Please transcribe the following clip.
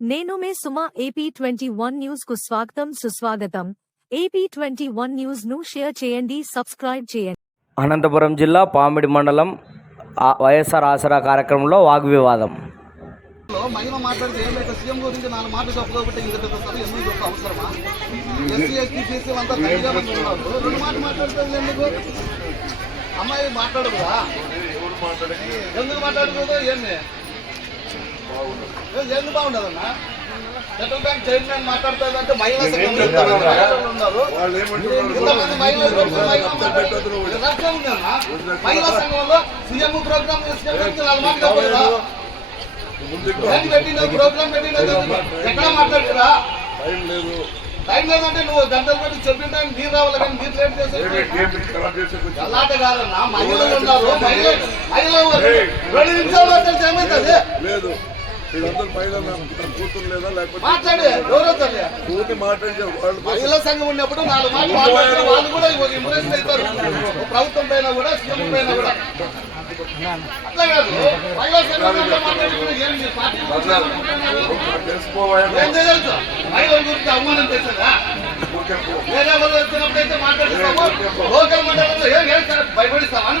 నేను మే Suma AP twenty one న్యూస్కు స్వాగతం సుస్వాగతం. ఏపీ ట్వంటీ వన్ న్యూస్ను షేర్ చేయండి సబ్స్క్రైబ్ చేయండి. అనంతపురం జిల్లా పామిడి మండలం వైఎస్ఆర్ ఆసరా కార్యక్రమంలో వాగ్వివాదం లో మహిమ మాట్లాడితే ఏం లేదు సీఎం గురించి నాలుగు మాటలు చెప్పకపోతే ఇంత పెద్ద సభ ఎందుకు చెప్ప అవసరమా? ఎస్సీ ఎస్టీ చేసే అంతా తల్లిగా మంది ఉన్నారు. రెండు మాటలు మాట్లాడుతుంది ఎందుకు? అమ్మాయి మాట్లాడదురా ఎందుకు మాట్లాడకూడదు? ఏంది? ఏ, ఎందుకు బాగుండదన్నా? సెంట్రల్ బ్యాంక్ చైర్మన్ మాట్లాడుతుందంటే మహిళలు మహిళా సంఘంలో సీఎం ప్రోగ్రామ్ పెట్టిన ప్రోగ్రామ్ పెట్టిన ఎక్కడ మాట్లాడుతురా టైం లేదు. టైం లేదంటే నువ్వు గంటలు పెట్టి చెప్పిన టైం మీరు రావాలి? కానీ మీరు లేట్ చేసే అలాంటి కాదన్నా. మహిళలు ఉన్నారు. మహిళ మహిళలు రెండు నిమిషాలు ఏమవుతుంది లేదు. వీళ్ళందరూ కూతురు లేదా లేకపోతే మాట్లాడే ఊరికి మాట్లాడే వాళ్ళు మహిళా సంఘం ఉన్నప్పుడు నాలుగు మాటలు మాట్లాడితే వాళ్ళు కూడా ఇంప్రెస్ అవుతారు. ప్రభుత్వం పైన కూడా సీఎం పైన కూడా. మహిళల గురించి అవమానం చేశారా? వేరే వాళ్ళు లోకల్ మండలంలో ఏం భయపడిస్తాం అని